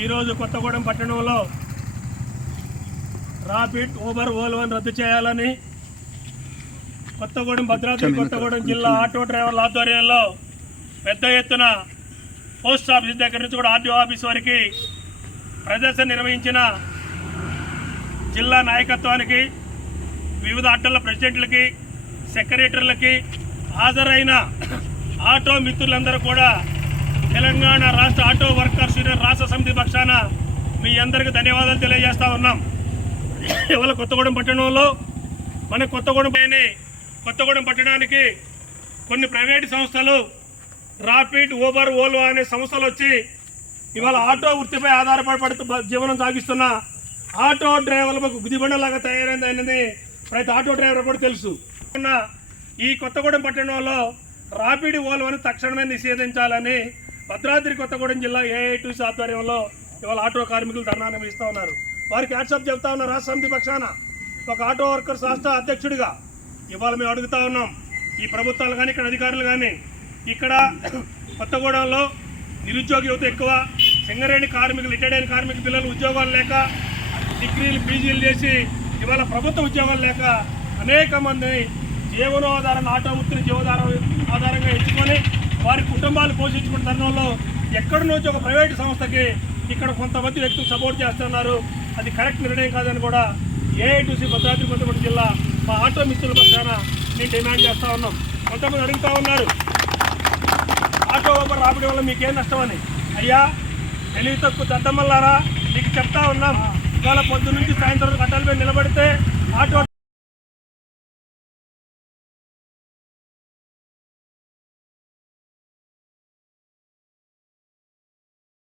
ఈరోజు కొత్తగూడెం పట్టణంలో rapid Uber ఓల్వోని రద్దు చేయాలని భద్రాద్రి కొత్తగూడెం జిల్లా ఆటో డ్రైవర్ల ఆధ్వర్యంలో పెద్ద ఎత్తున పోస్ట్ ఆఫీస్ దగ్గర నుంచి కూడా ఆర్టీఓ ఆఫీస్ వరకు ప్రదర్శన నిర్వహించిన జిల్లా నాయకత్వానికి, వివిధ అడ్డల ప్రెసిడెంట్లకి, సెక్రటరీలకి, హాజరైన ఆటో మిత్రులందరూ కూడా తెలంగాణ రాష్ట్ర ఆటో వర్కర్స్ యూనియన్ రాష్ట్ర సమితి పక్షాన మీ అందరికీ ధన్యవాదాలు తెలియజేస్తూ ఉన్నాం. ఇవాళ కొత్తగూడెం పట్టణంలో మన కొత్తగూడెం పట్టణానికి కొన్ని ప్రైవేటు సంస్థలు రాపిడ్ ఊబర్ ఓల్వో అనే సంస్థలు వచ్చి ఇవాళ ఆటో వృత్తిపై ఆధారపడుతూ జీవనం సాగిస్తున్న ఆటో డ్రైవర్లకు గుదిబండలాగా తయారైందనేది ప్రతి ఆటో డ్రైవర్ కూడా తెలుసు. ఈ కొత్తగూడెం పట్టణంలో రాపిడ్ ఓల్వోని తక్షణమే నిషేధించాలని భద్రాద్రి కొత్తగూడెం జిల్లా ఏఐటీసీ ఆధ్వర్యంలో ఇవాళ ఆటో కార్మికులు ధర్నా నిర్వహిస్తూ ఉన్నారు. వారికి హ్యాట్సాప్ చెప్తా ఉన్నారు. రాష్ట్ర సమితి పక్షాన ఒక ఆటో వర్కర్స్ రాష్ట్ర అధ్యక్షుడిగా ఇవాళ మేము అడుగుతా ఉన్నాం, ఈ ప్రభుత్వాలు కానీ ఇక్కడ అధికారులు కానీ, ఇక్కడ కొత్తగూడెంలో నిరుద్యోగ యువత ఎక్కువ, సింగరేణి కార్మికులు, రిటైర్డ్ అయిన కార్మిక పిల్లలు ఉద్యోగాలు లేక, డిగ్రీలు పీజీలు చేసి ఇవాళ ప్రభుత్వ ఉద్యోగాలు లేక అనేక మంది జీవనోధారణ ఆటో వృత్తిని ఆధారంగా ఎంచుకొని వారి కుటుంబాలు పోషించుకున్న తరుణంలో ఎక్కడి నుంచి ఒక ప్రైవేటు సంస్థకి ఇక్కడ కొంతమంది వ్యక్తులు సపోర్ట్ చేస్తున్నారు. అది కరెక్ట్ నిర్ణయం కాదని కూడా ఏఐటీసీ భద్రాద్రి కొత్తగూడెం జిల్లా మా ఆటో మిత్రుల పక్షాన మేము డిమాండ్ చేస్తూ ఉన్నాం. కొంతమంది అడుగుతూ ఉన్నారు, ఆటో ఊబర్ రాపిడ్ వల్ల మీకేం నష్టం అని. అయ్యా, తెలివి తక్కువ దద్దమల్లారా, మీకు చెప్తా ఉన్నాం. ఇవాళ పొద్దు నుంచి సాయంత్రం కట్టాలపై నిలబడితే ఆటో